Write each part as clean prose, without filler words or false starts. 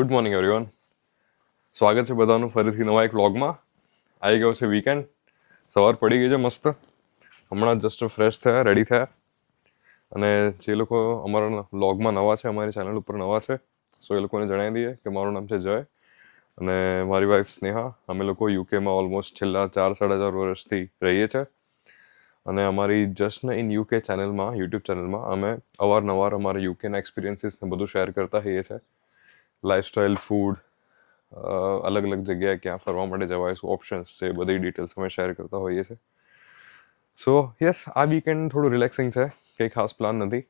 Good morning everyone. સ્વાગત છે બધાનું ફરીથી નવા એક વ્લોગમાં. આવી ગયો છે વીકેન્ડ, સવાર પડી ગઈ છે મસ્ત. હમણાં જસ્ટ ફ્રેશ થયા, રેડી થયા. અને જે લોકો અમારા વ્લોગમાં નવા છે, અમારી ચેનલ ઉપર નવા છે, સો એ લોકોને જણાવી દઈએ કે મારું નામ છે જય અને મારી વાઈફ સ્નેહા. અમે લોકો યુકેમાં ઓલમોસ્ટ છેલ્લા 4-4.5 વર્ષથી રહીએ છીએ. અને અમારી જસ્ટ ઇન યુકે ચેનલમાં, યુટ્યુબ ચેનલમાં અમે અવારનવાર અમારા યુકેના એક્સપિરિયન્સીસને બધું શેર કરતા હોઈએ છીએ. લાઈફસ્ટાઈલ, ફૂડ, અલગ અલગ જગ્યાએ ક્યાં ફરવા માટે જવાય, શું ઓપ્શન્સ છે, બધી ડિટેલ્સ અમે શેર કરતા હોઈએ છીએ. સો યસ, આ વીકેન્ડ થોડું રિલેક્સિંગ છે, કંઈ ખાસ પ્લાન નથી.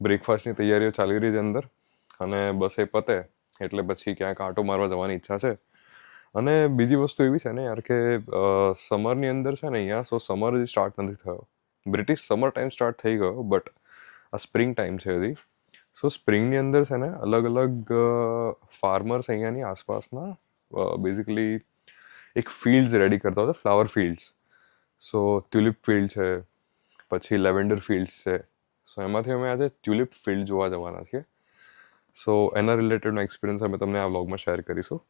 બ્રેકફાસ્ટની તૈયારીઓ ચાલી રહી છે અંદર, અને બસ એ પતે એટલે પછી ક્યાંક આંટો મારવા જવાની ઈચ્છા છે. અને બીજી વસ્તુ એવી છે ને યાર કે સમરની અંદર છે ને અહીંયા, સો સમર હજી સ્ટાર્ટ નથી થયો. બ્રિટિશ સમર ટાઈમ સ્ટાર્ટ થઈ ગયો, બટ આ સ્પ્રિંગ ટાઈમ છે હજી. સો સ્પ્રિંગની અંદર છે ને અલગ અલગ ફાર્મર્સ અહીંયાની આસપાસના બેઝિકલી એક ફિલ્ડ્સ રેડી કરતા હોય, ફ્લાવર ફિલ્ડ્સ. સો ટ્યુલિપ ફિલ્ડ છે, પછી લેવેન્ડર ફિલ્ડ્સ છે. સો એમાંથી અમે આજે ટ્યુલિપ ફિલ્ડ જોવા જવાના છીએ. સો એના રિલેટેડનો એક્સપિરિયન્સ અમે તમને આ વ્લોગમાં શેર કરીશું.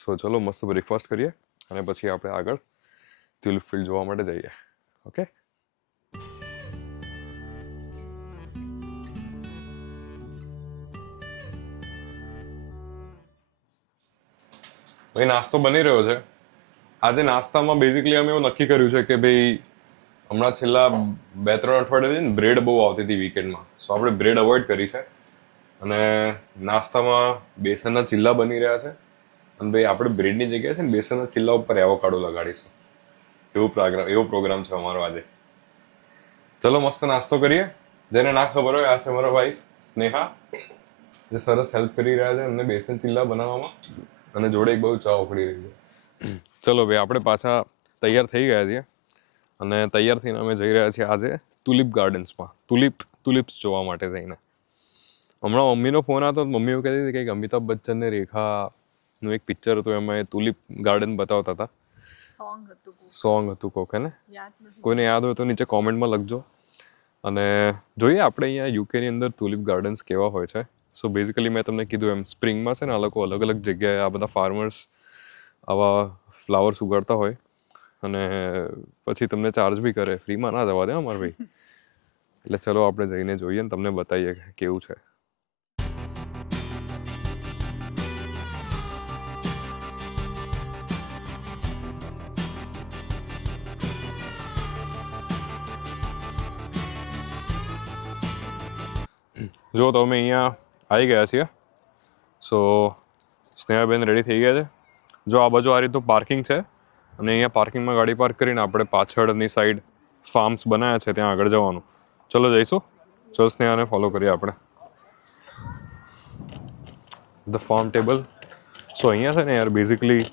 સો ચલો મસ્ત બ્રેકફાસ્ટ કરીએ અને પછી આપણે આગળ ટ્યુલિપ ફિલ્ડ જોવા માટે જઈએ. ઓકે. ભાઈ નાસ્તો બની રહ્યો છે. આજે નાસ્તામાં બેઝિકલી અમે એવું નક્કી કર્યું છે કે ભાઈ હમણાં છેલ્લા 2-3 અઠવાડિયાથી બ્રેડ બહુ આવતી હતી વીકેન્ડમાં. સો આપણે બ્રેડ અવોઇડ કરી છે અને નાસ્તામાં બેસનના ચીલ્લા બની રહ્યા છે. અને ભાઈ આપણે બ્રેડની જગ્યાએ છે ને બેસનના ચીલ્લા ઉપર એવોકાડો લગાડીશું. એવો પ્રોગ્રામ છે અમારો આજે. ચલો મસ્ત નાસ્તો કરીએ. જેને ના ખબર હોય, આ છે મારા વાઈફ સ્નેહા, જે સરસ હેલ્પ કરી રહ્યા છે અમને બેસન ચીલ્લા બનાવવામાં, અને જોડે એક બહુ ચા ઉકળી રહી છે. ચલો ભાઈ, આપણે પાછા તૈયાર થઈ ગયા છીએ અને તૈયાર થઈને અમે જઈ રહ્યા છીએ આજે તુલિપ ગાર્ડન્સમાં, તુલિપ્સ જોવા માટે થઈને. હમણાં મમ્મીનો ફોન આવતો, મમ્મી એવું કહેતી હતી કે અમિતાભ બચ્ચન ને રેખાનું એક પિક્ચર હતું, એમાં એ તુલિપ ગાર્ડન બતાવતા હતા. સોંગ હતું કોક, હે ને? કોઈને યાદ હોય તો નીચે કોમેન્ટમાં લખજો. અને જોઈએ આપણે અહીંયા યુકેની અંદર તુલિપ ગાર્ડન્સ કેવા હોય છે. સો બેઝિકલી મેં તમને કીધું એમ, સ્પ્રિંગમાં છે ને આ લોકો અલગ અલગ જગ્યાએ આ બધા ફાર્મર્સ આવા ફ્લાવર્સ ઉગાડતા હોય અને પછી તમને ચાર્જ બી કરે. ફ્રીમાં ના જવા દે અમારે ભાઈ. એટલે ચલો આપણે જઈને જોઈએ ને તમને બતાવીએ કેવું છે. જો તો અમે અહીંયા આવી ગયા છીએ. સો સ્નેહાબેન રેડી થઈ ગયા છે. જો આ બાજુ આ રીતનું પાર્કિંગ છે અને અહીંયા પાર્કિંગમાં ગાડી પાર્ક કરીને આપણે પાછળની સાઈડ ફાર્મ્સ બનાવ્યા છે, ત્યાં આગળ જવાનું. ચલો જઈશું. ચલો સ્નેહાને ફોલો કરીએ આપણે. The farm table. સો અહીંયા છે ને યાર બેઝિકલી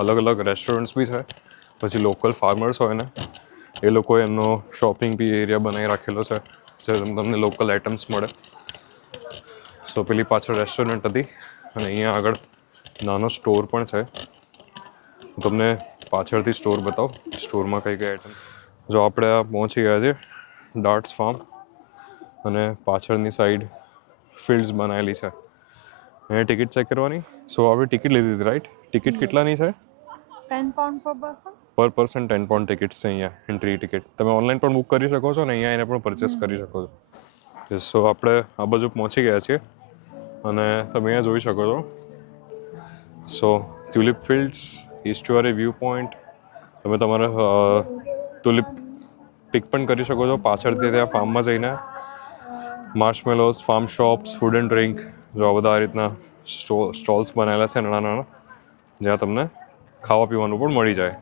અલગ અલગ રેસ્ટોરન્ટ્સ બી છે, પછી લોકલ ફાર્મર્સ હોય ને એ લોકોએ એમનો શોપિંગ બી એરિયા બનાવી રાખેલો છે, જે તમને લોકલ આઇટમ્સ મળે. સો પેલી પાછળ રેસ્ટોરન્ટ હતી અને અહીંયા આગળ નાનો સ્ટોર પણ છે. તમને પાછળથી સ્ટોર બતાવો, સ્ટોરમાં કઈ કઈ આઈટમ. જો આપણે આ પહોંચી ગયા છે ડાર્ટ્સ ફાર્મ, અને પાછળની સાઈડ ફિલ્ડ્સ બનાવેલી છે. અહીંયા ટિકિટ ચેક કરવાની. સો આપણે ટિકિટ લીધી હતી, રાઈટ? ટિકિટ કેટલાની છે? £10 per person. પર પર્સન £10 ટિકિટ છે અહીંયા, એન્ટ્રી ટિકિટ. તમે ઓનલાઈન પણ બુક કરી શકો છો ને અહીંયા એને પણ પરચેસ કરી શકો છો. સો આપણે આ બાજુ પહોંચી ગયા છીએ અને તમે અહીંયા જોઈ શકો છો. સો ટ્યુલિપ ફિલ્ડ્સ, ઈસ્ટુઅરી વ્યૂ પોઈન્ટ. તમે તમારા તુલિપ પિક પણ કરી શકો છો પાછળથી ત્યાં ફાર્મમાં જઈને. Marshmallows, farm shops, food and drink. જો આ બધા આ રીતના સ્ટોલ્સ બનાવેલા છે નાના નાના, જ્યાં તમને ખાવા પીવાનું પણ મળી જાય.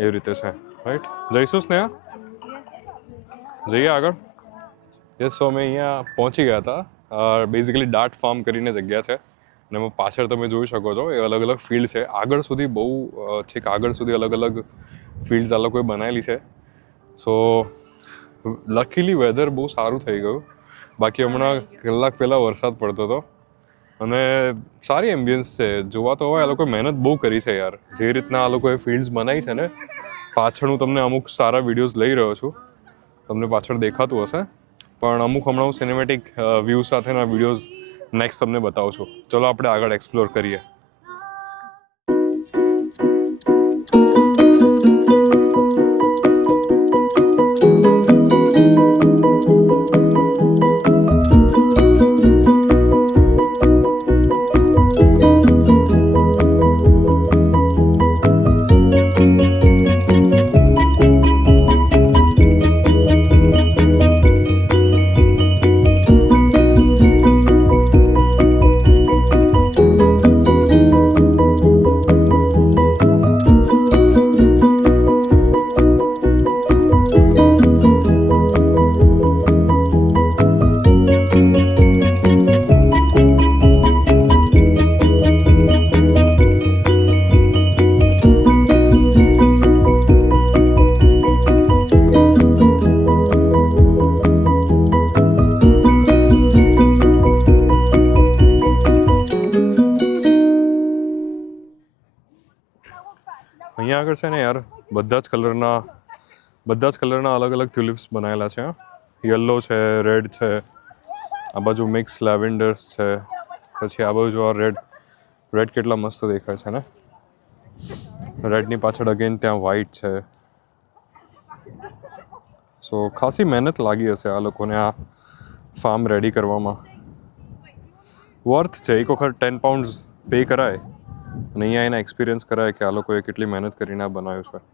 એવી રીતે છે, રાઈટ? જઈશું સ્નેહા? જઈએ આગળ. યસ. સો અમે અહીંયા પહોંચી ગયા હતા. બેઝિકલી ડાર્ટ ફાર્મ કરીને જગ્યા છે અને એમાં પાછળ તમે જોઈ શકો છો એ અલગ અલગ ફિલ્ડ છે. આગળ સુધી બહુ છેક આગળ સુધી અલગ અલગ ફિલ્ડ્સ આ લોકોએ બનાવેલી છે. સો લકીલી વેધર બહુ સારું થઈ ગયું. બાકી હમણાં કલાક પહેલાં વરસાદ પડતો હતો. અને સારી એમ્બિયન્સ છે. જોવા તો હોય, આ લોકોએ મહેનત બહુ કરી છે યાર. જે રીતના આ લોકોએ ફિલ્ડ્સ બનાવી છે ને, પાછળ હું તમને અમુક સારા વિડીયોઝ લઈ રહ્યો છું, તમને પાછળ દેખાતું હશે. પણ અમુક હમણાં હું સિનેમેટિક વ્યૂ સાથેના વિડીયોઝ નેક્સ્ટ તમને બતાવું છું. ચલો આપણે આગળ એક્સપ્લોર કરીએ. અહીંયા આગળ છે ને યાર બધા જ કલરના અલગ અલગ ટ્યુલિપ્સ બનાવેલા છે. યલો છે, રેડ છે, આ બાજુ મિક્સ લેવેન્ડર્સ છે, પછી આ બાજુ આ રેડ કેટલા મસ્ત દેખાય છે ને. રેડની પાછળ અગેન ત્યાં વ્હાઈટ છે. સો ખાસી મહેનત લાગી હશે આ લોકોને આ ફાર્મ રેડી કરવામાં. વર્થ છે, એક વખત 10 પાઉન્ડ્સ પે કરાય અને અહીંયા એના એક્સપિરિયન્સ કરાય કે આ લોકોએ કેટલી મહેનત કરીને આ બનાવ્યું છે.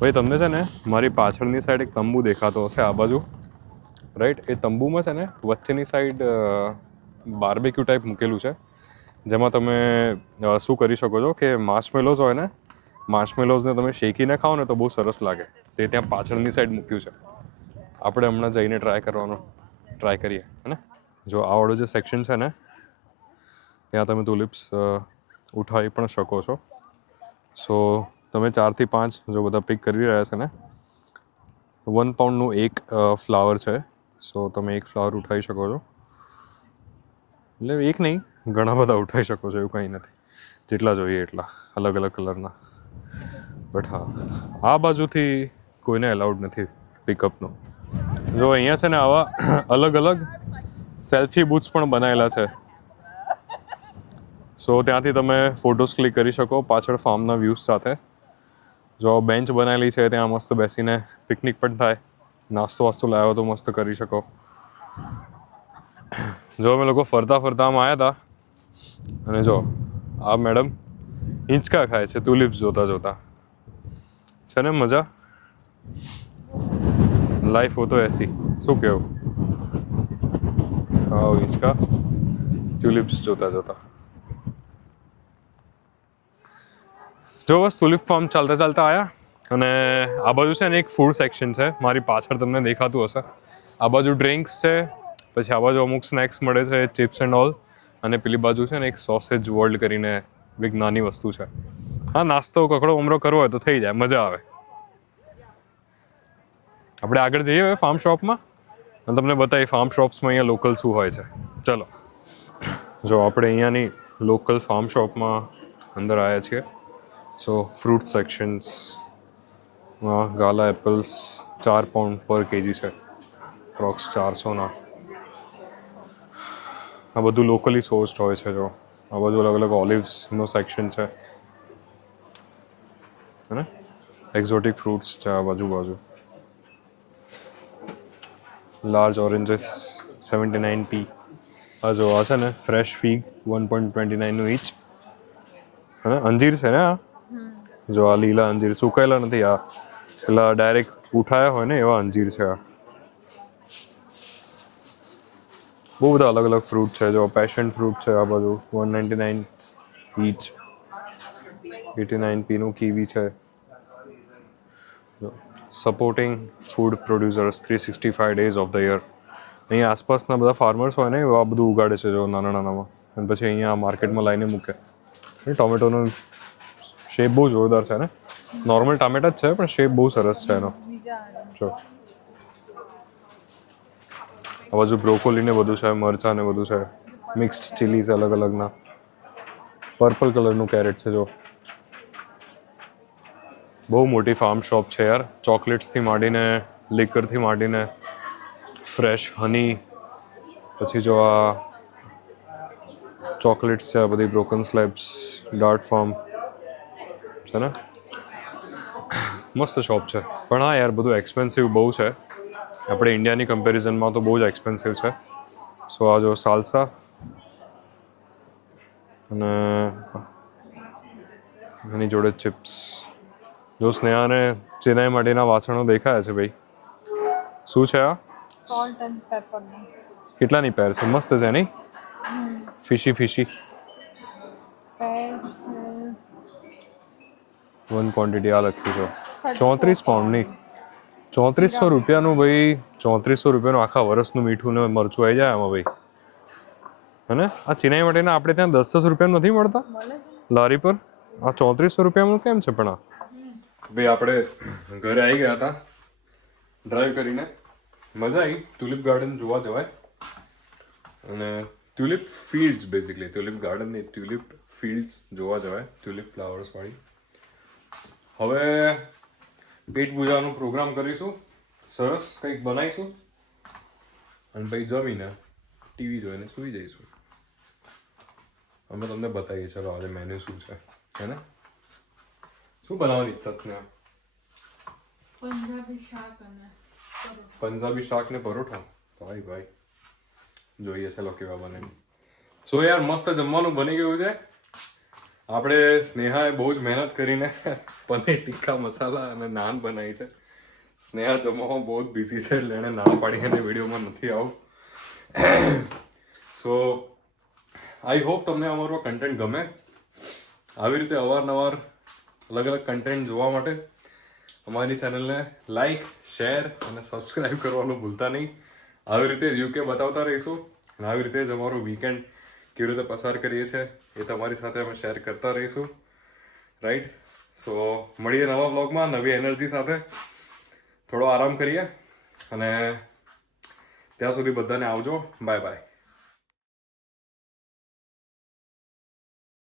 ભાઈ તમને છે ને મારી પાછળની સાઈડ એક તંબુ દેખાતો હશે આ બાજુ, રાઈટ? એ તંબુમાં છે ને વચ્ચેની સાઈડ બાર્બેક્યુ ટાઈપ મૂકેલું છે, જેમાં તમે શું કરી શકો છો કે માર્શમેલોઝ હોય ને, માર્શમેલોઝને તમે શેકીને ખાઓ ને તો બહુ સરસ લાગે. તે ત્યાં પાછળની સાઈડ મૂક્યું છે. આપણે હમણાં જઈને ટ્રાય કરીએ હે ને. જો આ વાળો જે સેક્શન છે ને ત્યાં તમે તુલિપ્સ ઉઠાવી પણ શકો છો. સો તમે 4 થી 5 જો બધા પિક કરી રહ્યા છે ને, 1 પાઉન્ડનું એક ફ્લાવર છે. સો તમે એક ફ્લાવર ઉઠાવી શકો છો, એટલે એક નહીં ઘણા બધા ઉઠાવી શકો છો, એવું કંઈ નથી, જેટલા જોઈએ એટલા અલગ અલગ કલરના. બટ હા, આ બાજુથી કોઈને એલાઉડ નથી પિકઅપનું. જો અહીંયા છે ને આવા અલગ અલગ સેલ્ફી બૂથ્સ પણ બનાવેલા છે. સો ત્યાંથી તમે ફોટોસ ક્લિક કરી શકો પાછળ ફાર્મના વ્યૂઝ સાથે. જો બેન્ચ બનાવેલી છે ત્યાં મસ્ત બેસીને પિકનિક પણ થાય, નાસ્તો વાસ્તો લાવ્યો તો મસ્ત કરી શકો. જો અમે લોકો ફરતા આમ આવ્યા હતા અને જો આ મેડમ હિંચકા ખાય છે તુલિપ્સ જોતા. છે ને મજા? લાઈફ હો તો એસી, શું કહેવું? ખાઓ હિંચકા ટ્યુલિપ્સ જોતા. જો બસ તુલિપ ફાર્મ ચાલતા આવ્યા અને આ બાજુ છે ને એક ફૂડ સેક્શન છે, મારી પાછળ તમને દેખાતું હશે. આ બાજુ ડ્રિંક્સ છે, પછી આ બાજુ અમુક સ્નેક્સ મળે છે, ચિપ્સ એન્ડ ઓલ. અને પેલી બાજુ છે ને એક સોસેજ વર્લ્ડ કરીને એક નાની વસ્તુ છે. હા, નાસ્તો કકડો ઉમરો કરવો હોય તો થઈ જાય, મજા આવે. આપણે આગળ જઈએ હવે ફાર્મ શોપમાં અને તમને બતાવી ફાર્મ શોપ્સમાં અહીંયા લોકલ શું હોય છે. ચલો, જો આપણે અહીંયાની લોકલ ફાર્મ શોપમાં અંદર આવ્યા છીએ. સો ફ્રૂટ સેક્શન્સ, ગાલા એપલ્સ 4 પાઉન્ડ પર કેજી છે, અપ્રોક્સ 400ના. આ બધું લોકલી સોર્સ્ડ હોય છે. જો આ બધું અલગ અલગ ઓલિવ્સનો સેક્શન છે ને, એક્ઝોટિક ફ્રૂટ્સ છે આ બાજુ. Large oranges 79p. આ જો આ છે ને ફ્રેશ ફીગ 1.29નું ઈચ. હા, અંજીર છે ને આ. જો આ લીલા અંજીર, સુકાયેલા નથી, આ પેલા ડાયરેક્ટ ઉઠાયા હોય ને એવા અંજીર છે આ. બહુ બધા અલગ અલગ ફ્રૂટ છે. જો પેશન ફ્રૂટ છે આ બધું 199 ઈચ. 89p નું કીવી છે. Supporting food producers 365 days of the year. અહીંયા આસપાસના બધા ફાર્મર્સ હોય ને એવા બધું ઉગાડે છે જો નાના નાનામાં, અને પછી અહીંયા માર્કેટમાં લાવીને મૂકે. ટોમેટોનો શેપ બહુ જોરદાર છે ને, નોર્મલ ટામેટા જ છે પણ શેપ બહુ સરસ છે એનો. જો આ બાજુ બ્રોકોલી ને બધું છે, મરચાં ને બધું છે, મિક્સ્ડ ચીલીઝ અલગ અલગના. પર્પલ કલરનું કેરેટ છે જો. બહુ મોટી ફાર્મ શોપ છે યાર. ચોકલેટ્સથી માંડીને લિકરથી માંડીને ફ્રેશ હની, પછી જો આ ચોકલેટ્સ છે, આ બધી બ્રોકન સ્લેબ્સ, ડાર્ટ ફાર્મ છે ને. મસ્ત શોપ છે પણ હા યાર બધું એક્સપેન્સિવ બહુ છે. આપણે ઇન્ડિયાની કમ્પેરિઝનમાં તો બહુ જ એક્સપેન્સિવ છે. સો આ જો સાલસા અને એની જોડે ચિપ્સ. જો સ્નેહાને ચેન્નાઈ માટેના વાસણો દેખાયા છે ભાઈ. શું છે આ? Salt and pepper. કેટલાની પેર છે? મસ્ત છે નહીં? ફિશી ફિશી. Pear. 1 ક્વોન્ટિટી આ લખ્યું છે 34 પાઉન્ડની. 3400 રૂપિયાનું ભાઈ. 3400 રૂપિયાનું આખા વર્ષનું મીઠું ને મરચું આવી જાય આમાં ભાઈ. હે ને? આ ચેન્નાઈ માટેના આપણે ત્યાં 10-10 રૂપિયા નથી મળતા લારી પર. આ 3400 રૂપિયાનું કેમ છે પણ? આ ભાઈ આપણે ઘરે આવી ગયા હતા ડ્રાઈવ કરીને. મજા આવી. ટ્યુલિપ ગાર્ડન જોવા જવાય. અને tulip fields basically, tulip garden નહીં, ટ્યુલિપ ફિલ્ડ્સ જોવા જવાય. ટ્યુલિપ ફ્લાવર્સ વાળી. હવે પેટ પૂજાનો પ્રોગ્રામ કરીશું, સરસ કંઈક બનાવીશું અને પછી જમીને ટીવી જોઈને સૂઈ જઈશું. અમે તમને બતાવીએ ચલો આજે મેન્યુ શું છે. હે ને? શું બનાવવાની ઈચ્છા છે? પંજાબી શાક ને પરોઠા. ભાઈ ભાઈ જોઈએ ચલો કેવા બને. સો યાર મસ્ત જમવાનું બની ગયું છે. આપણે સ્નેહાએ બહુ જ મહેનત કરીને પનીર ટિક્કા મસાલા અને નાન બનાવી છે. સ્નેહા જમવામાં બહુ જ બિઝી છે એટલે એણે ના પાડી એને વિડીયોમાં નથી આવું. સો આઈ હોપ તમને અમારો કન્ટેન્ટ ગમે. આવી રીતે અવારનવાર અલગ અલગ કન્ટેન્ટ જોવા માટે અમારી ચેનલને લાઈક, શેર અને સબસ્ક્રાઈબ કરવાનું ભૂલતા નહીં. આવી રીતે જ યુકે બતાવતા રહીશું અને આવી રીતે જ અમારું વીકેન્ડ કેવી રીતે પસાર કરીએ છીએ એ તમારી સાથે અમે શેર કરતા રહીશું. રાઈટ? સો મળીએ નવા બ્લોગમાં નવી એનર્જી સાથે. થોડો આરામ કરીએ અને ત્યાં સુધી બધાને આવજો. Bye bye.